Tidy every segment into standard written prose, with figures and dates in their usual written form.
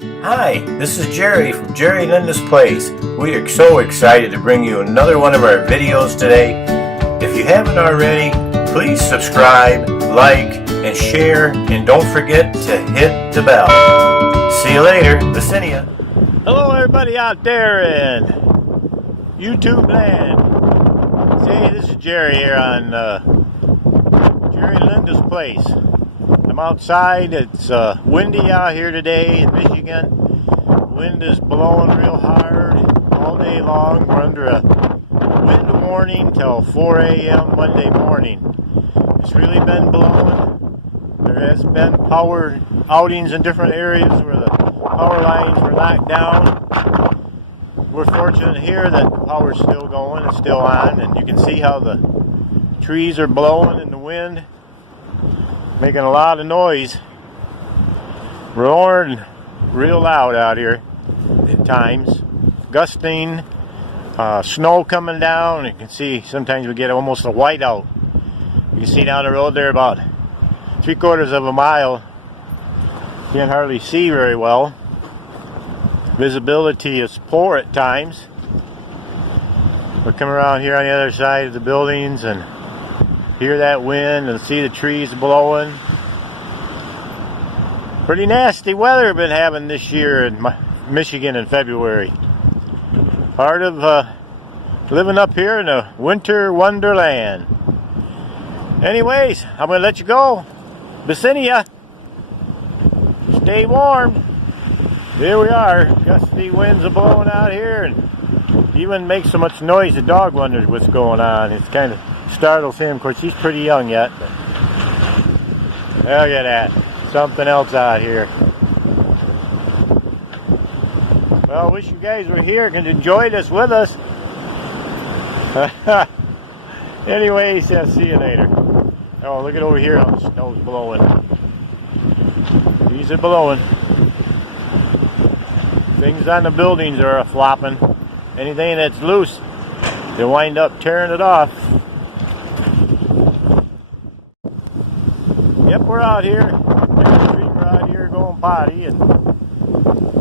Hi, this is Jerry from Jerry Linda's Place. We are so excited to bring you another one of our videos today. If you haven't already, please subscribe, like, and share, and don't forget to hit the bell. See you later. Vicinity. Hello everybody out there in YouTube land. Say, this is Jerry here on Jerry Linda's Place. I'm outside. It's windy out here today in Michigan. Wind is blowing real hard all day long. We're under a wind warning till 4 a.m. Monday morning. It's really been blowing. There has been power outings in different areas where the power lines were knocked down. We're fortunate here that the power's still going, it's still on, and you can see how the trees are blowing in the wind, making a lot of noise, roaring real loud out here at times, gusting, snow coming down. You can see sometimes we get almost a whiteout. You can see down the road there about 3/4 of a mile. Can't hardly see very well. Visibility is poor at times. We're coming around here on the other side of the buildings and hear that wind and see the trees blowing. Pretty nasty weather been having this year in Michigan in February. Part of living up here in a winter wonderland. Anyways, I'm going to let you go. Vicinity. Stay warm. Here we are. Gusty winds are blowing out here, and even makes so much noise the dog wonders what's going on. It's kind of startles him. Of course, he's pretty young yet. But look at that. Something else out here. Well, I wish you guys were here and enjoyed this with us. Anyways, see you later. Oh, look at over here how the snow's blowing. These are blowing. Things on the buildings are flopping. Anything that's loose, they wind up tearing it off. Yep, we're out here. There's a dreamer out here going potty, and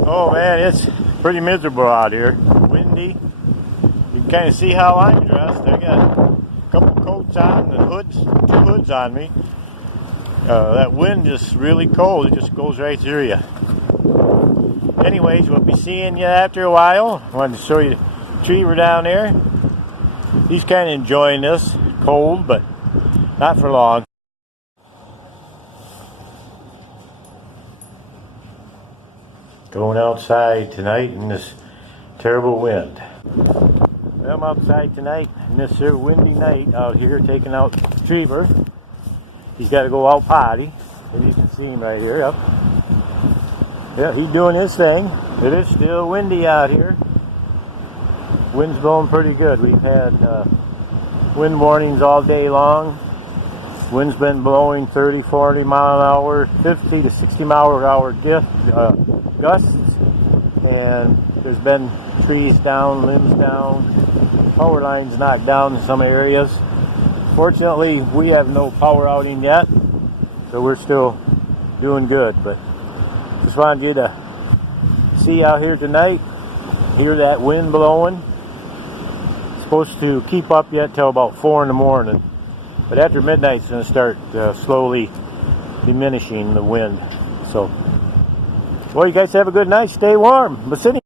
oh man, it's pretty miserable out here. Windy. You can kind of see how I'm dressed. I got a couple coats on and hoods, 2 hoods on me. That wind is really cold. It just goes right through you. Anyways, we'll be seeing you after a while. I wanted to show you the tree we're down there. He's kind of enjoying this. Cold, but not for long. Going outside tonight in this terrible wind. I'm outside tonight in this here windy night out here taking out Trevor. He's got to go out potty. Maybe you can see him right here. Yep. Yeah, he's doing his thing. It is still windy out here. Wind's blowing pretty good. We've had wind warnings all day long. Wind's been blowing 30, 40 mile an hour, 50 to 60 mile an hour gusts. And there's been trees down, limbs down, power lines knocked down in some areas. Fortunately, we have no power outing yet, so we're still doing good. But just wanted you to see out here tonight, hear that wind blowing. It's supposed to keep up yet till about 4 in the morning. But after midnight, it's going to start slowly diminishing the wind. So, well, you guys have a good night. Stay warm. Vicinity.